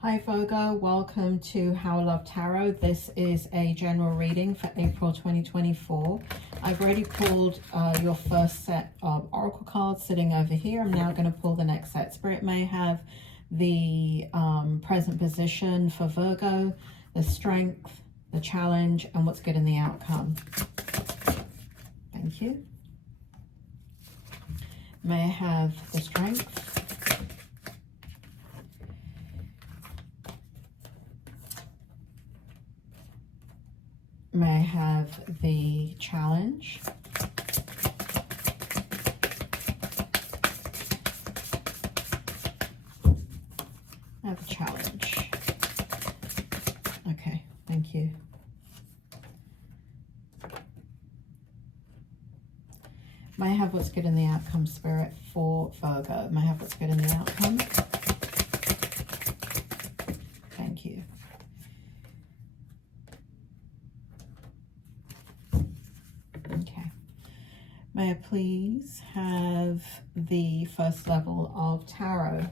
Hi Virgo, welcome to How I Love Tarot. This is a general reading for April 2024. I've already pulled your first set of oracle cards sitting over here. I'm now going to pull the next set. Spirit may have the present position for Virgo, the strength, the challenge, and what's good in the outcome. Thank you. May I have the strength, may I have the challenge, I have the challenge. Okay, thank you. May I have what's good in the outcome, Spirit, for Virgo? May I have what's good in the outcome? Thank you. Okay. May I please have the first level of tarot?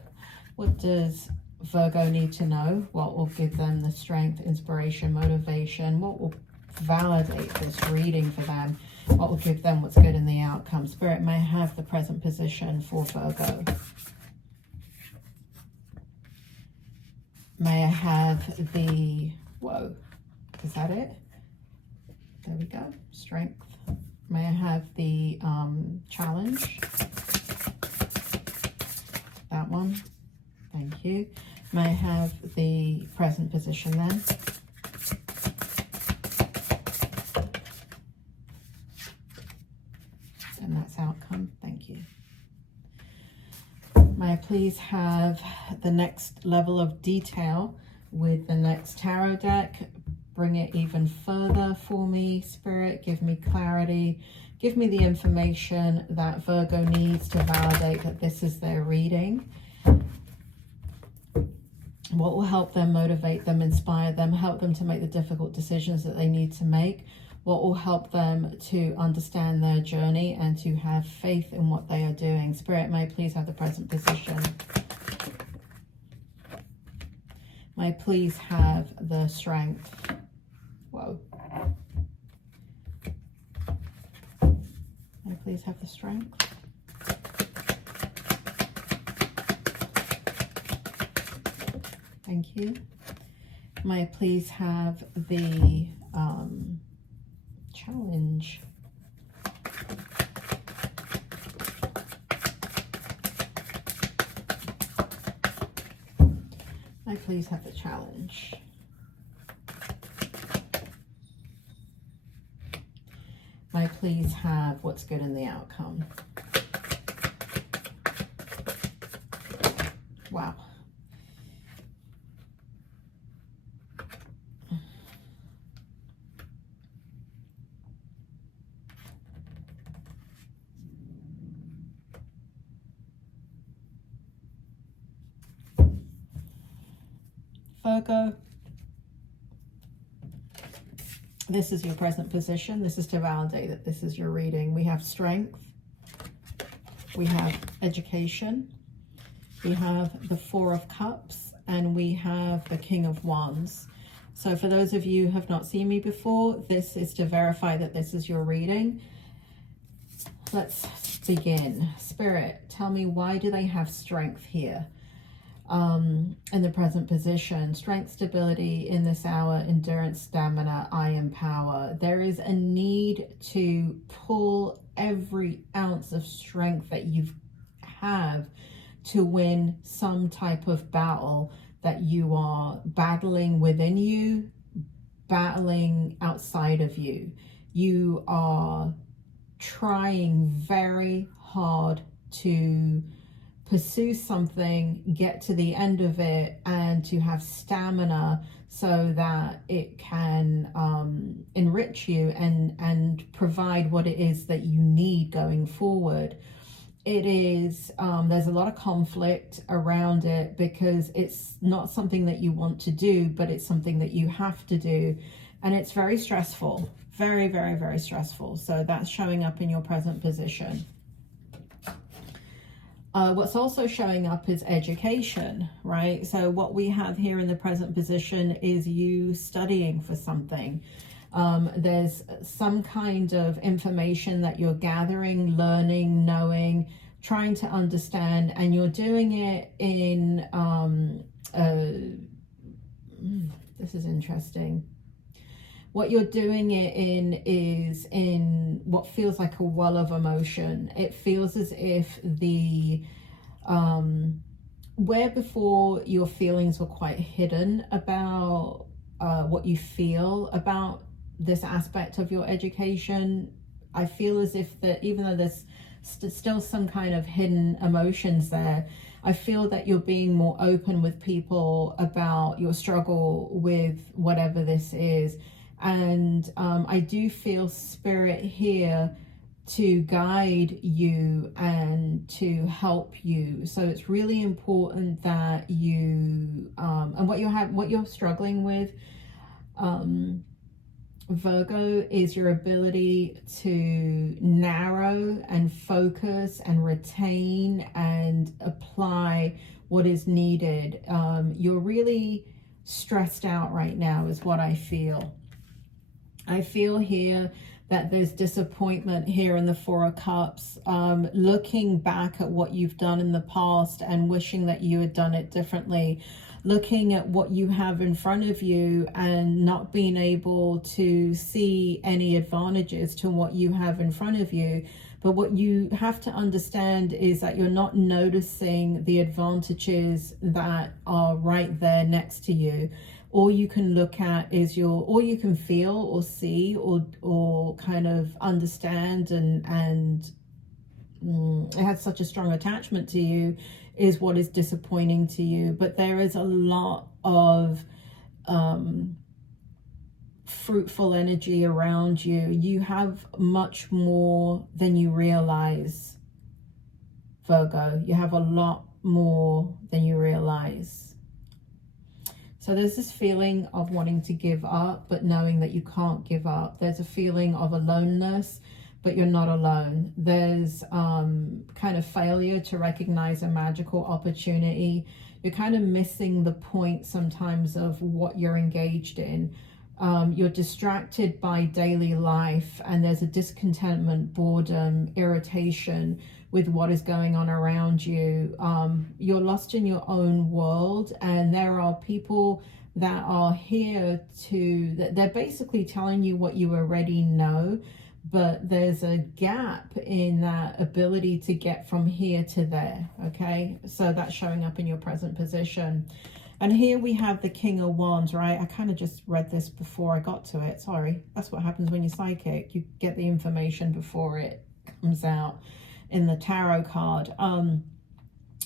What does Virgo need to know? What will give them the strength, inspiration, motivation? What will validate this reading for them? What will give them what's good in the outcome? Spirit may have the present position for Virgo. May I have the, whoa, is that it? There we go, strength. May I have the challenge? That one, thank you. May I have the present position then? And that's outcome, thank you. May I please have the next level of detail with the next tarot deck? Bring it even further for me, Spirit. Give me clarity. Give me the information that Virgo needs to validate that this is their reading. What will help them, motivate them, inspire them, help them to make the difficult decisions that they need to make? What will help them to understand their journey and to have faith in what they are doing? Spirit, may I please have the present position? May I please have the strength? Whoa. May I please have the strength? Thank you. May I please have the challenge? May I please have the challenge? May I please have what's good in the outcome? Wow. Virgo, this is your present position. This is to validate that this is your reading. We have strength. We have education. We have the Four of Cups. And we have the King of Wands. So for those of you who have not seen me before, this is to verify that this is your reading. Let's begin. Spirit, tell me, why do they have strength here? In the present position, strength, stability in this hour, endurance, stamina, I empower. There is a need to pull every ounce of strength that you have to win some type of battle that you are battling within you, battling outside of you. You are trying very hard to pursue something, get to the end of it, and to have stamina so that it can enrich you and provide what it is that you need going forward. It is, there's a lot of conflict around it because it's not something that you want to do, but it's something that you have to do. And it's very stressful, very, very, very stressful. So that's showing up in your present position. What's also showing up is education, right? So what we have here in the present position is you studying for something. There's some kind of information that you're gathering, learning, knowing, trying to understand, and you're doing it in, this is interesting. What you're doing it in is in what feels like a well of emotion. It feels as if where before your feelings were quite hidden about what you feel about this aspect of your education, I feel as if that even though there's still some kind of hidden emotions there, I feel that you're being more open with people about your struggle with whatever this is. And I do feel spirit here to guide you and to help you. So it's really important that you and what you're struggling with, Virgo, is your ability to narrow and focus and retain and apply what is needed. You're really stressed out right now is what I feel. I feel here that there's disappointment here in the Four of Cups, looking back at what you've done in the past and wishing that you had done it differently, looking at what you have in front of you and not being able to see any advantages to what you have in front of you. But what you have to understand is that you're not noticing the advantages that are right there next to you. All you can look at is all you can feel or see or kind of understand and it has such a strong attachment to you is what is disappointing to you. But there is a lot of fruitful energy around you. You have much more than you realize, Virgo. You have a lot more than you realize. So there's this feeling of wanting to give up, but knowing that you can't give up. There's a feeling of aloneness, but you're not alone. There's kind of failure to recognize a magical opportunity. You're kind of missing the point sometimes of what you're engaged in. You're distracted by daily life, and there's a discontentment, boredom, irritation with what is going on around you. You're lost in your own world, and there are people that are here they're basically telling you what you already know, but there's a gap in that ability to get from here to there. Okay, so that's showing up in your present position. And here we have the King of Wands, right? I kind of just read this before I got to it. Sorry. That's what happens when you're psychic. You get the information before it comes out in the tarot card.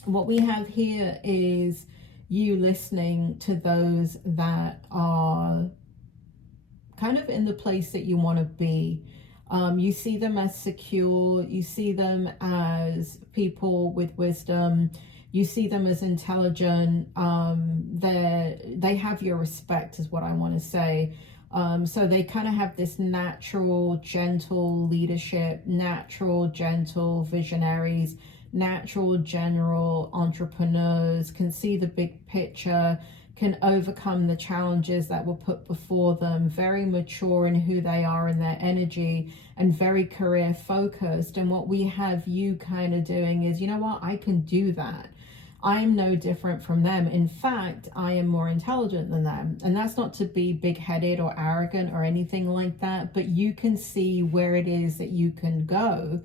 What we have here is you listening to those that are kind of in the place that you want to be. You see them as secure. You see them as people with wisdom. You see them as intelligent. They have your respect is what I want to say. So they kind of have this natural, gentle leadership, natural, gentle visionaries, natural, general entrepreneurs, can see the big picture, can overcome the challenges that were put before them, very mature in who they are and their energy, and very career focused. And what we have you kind of doing is, you know what, I can do that. I'm no different from them. In fact, I am more intelligent than them. And that's not to be big-headed or arrogant or anything like that, but you can see where it is that you can go,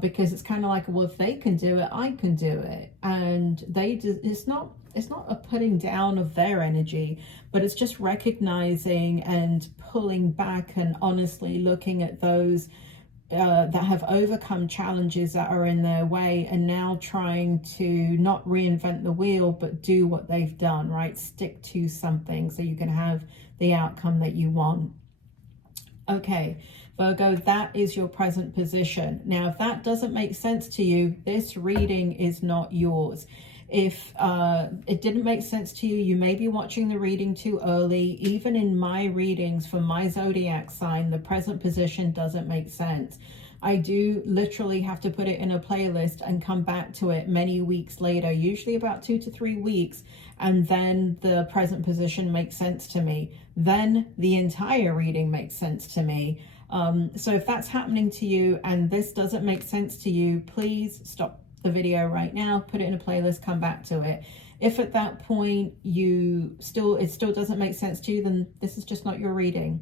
because it's kind of like, well, if they can do it, I can do it. And it's not a putting down of their energy, but it's just recognizing and pulling back and honestly looking at those that have overcome challenges that are in their way, and now trying to not reinvent the wheel, but do what they've done, right? Stick to something so you can have the outcome that you want. Okay, Virgo, that is your present position. Now, if that doesn't make sense to you, this reading is not yours. If it didn't make sense to you, you may be watching the reading too early. Even in my readings for my zodiac sign, the present position doesn't make sense. I do literally have to put it in a playlist and come back to it many weeks later, usually about 2 to 3 weeks, and then the present position makes sense to me. Then the entire reading makes sense to me. So if that's happening to you and this doesn't make sense to you, please stop the video right now, put it in a playlist, come back to it. If at that point it still doesn't make sense to you, then this is just not your reading.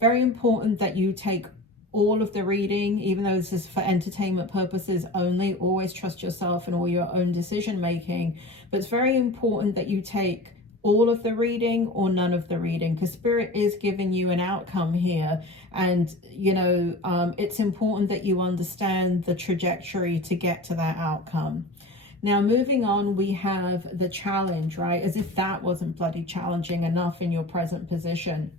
Very important that you take all of the reading, even though this is for entertainment purposes only. Always trust yourself and all your own decision making. But it's very important that you take all of the reading or none of the reading, because Spirit is giving you an outcome here. And, it's important that you understand the trajectory to get to that outcome. Now, moving on, we have the challenge, right? As if that wasn't bloody challenging enough in your present position.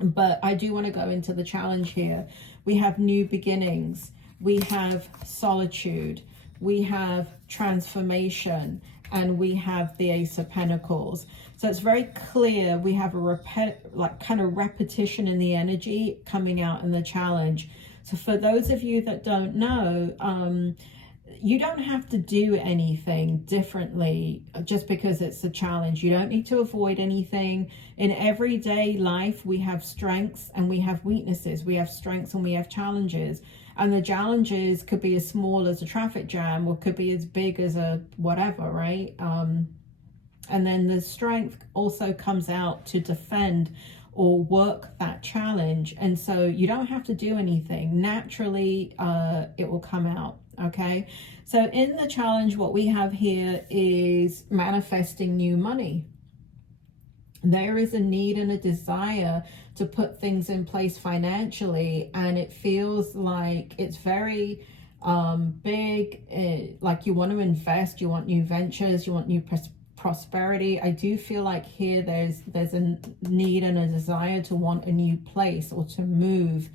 But I do want to go into the challenge here. We have new beginnings. We have solitude. We have transformation. And we have the Ace of Pentacles. So it's very clear we have a kind of repetition in the energy coming out in the challenge. So for those of you that don't know, you don't have to do anything differently just because it's a challenge. You don't need to avoid anything. In everyday life, we have strengths and we have weaknesses. We have strengths and we have challenges. And the challenges could be as small as a traffic jam or could be as big as a whatever, right? And then the strength also comes out to defend or work that challenge. And so you don't have to do anything. Naturally, it will come out. Okay, so in the challenge, what we have here is manifesting new money. There is a need and a desire to put things in place financially, and it feels like it's very big, like you want to invest, you want new ventures, you want new prosperity. I do feel like here there's a need and a desire to want a new place or to move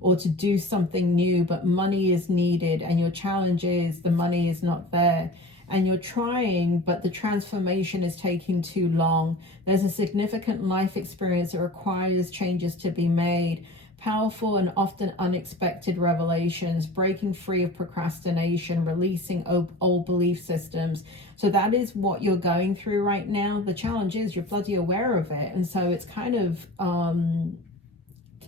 or to do something new, but money is needed, and your challenge is the money is not there. And you're trying, but the transformation is taking too long. There's a significant life experience that requires changes to be made. Powerful and often unexpected revelations, breaking free of procrastination, releasing old belief systems. So that is what you're going through right now. The challenge is you're bloody aware of it. And so it's kind of can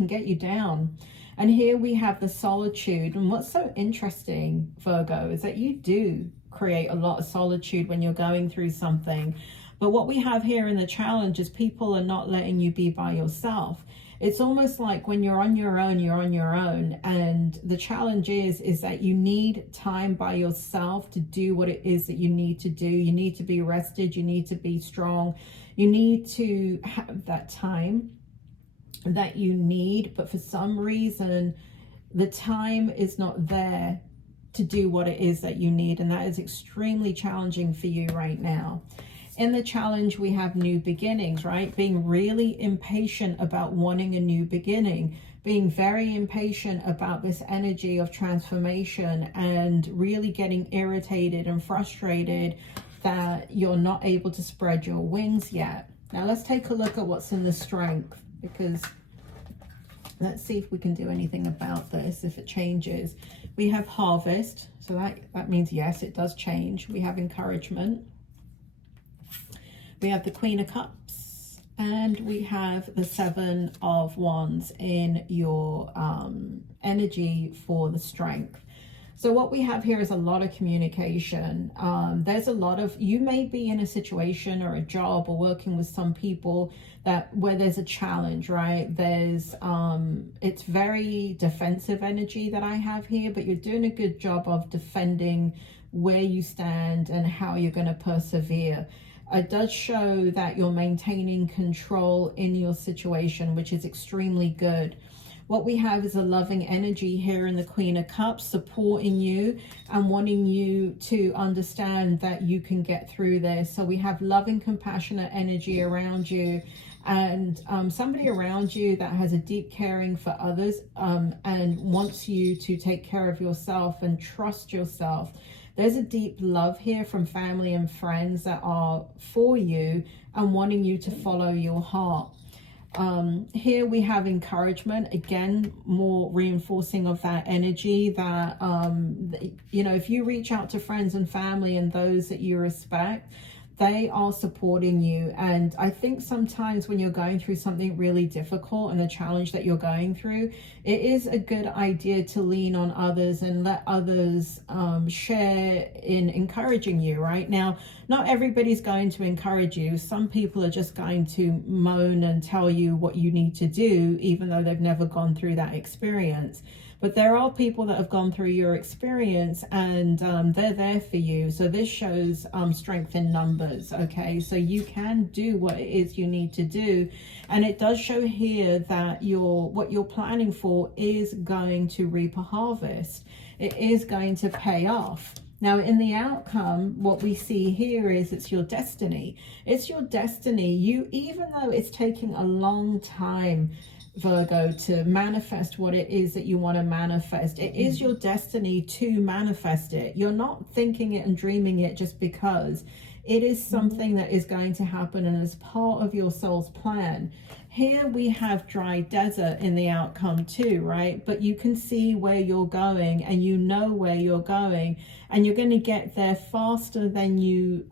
get you down. And here we have the solitude. And what's so interesting, Virgo, is that you do create a lot of solitude when you're going through something. But what we have here in the challenge is people are not letting you be by yourself. It's almost like when you're on your own, you're on your own. And the challenge is that you need time by yourself to do what it is that you need to do. You need to be rested. You need to be strong. You need to have that time that you need, but for some reason the time is not there to do what it is that you need, and that is extremely challenging for you right now. In the challenge, we have new beginnings, right? Being really impatient about wanting a new beginning, being very impatient about this energy of transformation, and really getting irritated and frustrated that you're not able to spread your wings yet. Now let's take a look at what's in the strength, because let's see if we can do anything about this, if it changes. We have harvest, so that means yes, it does change. We have encouragement. We have the Queen of Cups, and we have the Seven of Wands in your energy for the strength. So what we have here is a lot of communication. There's a lot of, you may be in a situation or a job or working with some people where there's a challenge, right? There's, it's very defensive energy that I have here, but you're doing a good job of defending where you stand and how you're going to persevere. It does show that you're maintaining control in your situation, which is extremely good. What we have is a loving energy here in the Queen of Cups, supporting you and wanting you to understand that you can get through this. So we have loving, compassionate energy around you, and somebody around you that has a deep caring for others and wants you to take care of yourself and trust yourself. There's a deep love here from family and friends that are for you and wanting you to follow your heart. Here we have encouragement, again, more reinforcing of that energy that, you know, if you reach out to friends and family and those that you respect, they are supporting you. And I think sometimes when you're going through something really difficult and a challenge that you're going through, it is a good idea to lean on others and let others share in encouraging you. Right now, not everybody's going to encourage you. Some people are just going to moan and tell you what you need to do, even though they've never gone through that experience. But there are people that have gone through your experience, and they're there for you. So this shows strength in numbers, okay? So you can do what it is you need to do. And it does show here that what you're planning for is going to reap a harvest. It is going to pay off. Now, in the outcome, what we see here is it's your destiny. It's your destiny. Even though it's taking a long time, Virgo, to manifest what it is that you want to manifest, it is your destiny to manifest it. You're not thinking it and dreaming it just because. It is something that is going to happen and is part of your soul's plan. Here we have dry desert in the outcome too, right? But you can see where you're going, and you know where you're going, and you're going to get there faster than you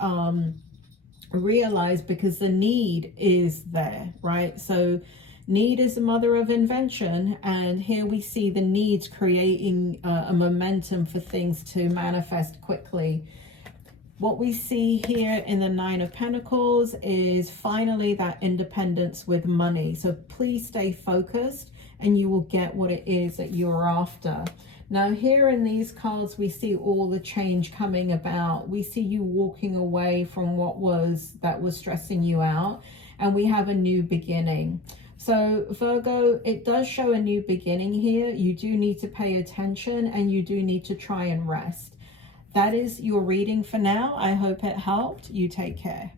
realize, because the need is there, right? So need is the mother of invention, and here we see the needs creating a momentum for things to manifest quickly. What we see here in the Nine of Pentacles is finally that independence with money. So please stay focused and you will get what it is that you're after. Now here in these cards, we see all the change coming about. We see you walking away from what was stressing you out, and we have a new beginning. So Virgo, it does show a new beginning here. You do need to pay attention, and you do need to try and rest. That is your reading for now. I hope it helped. You take care.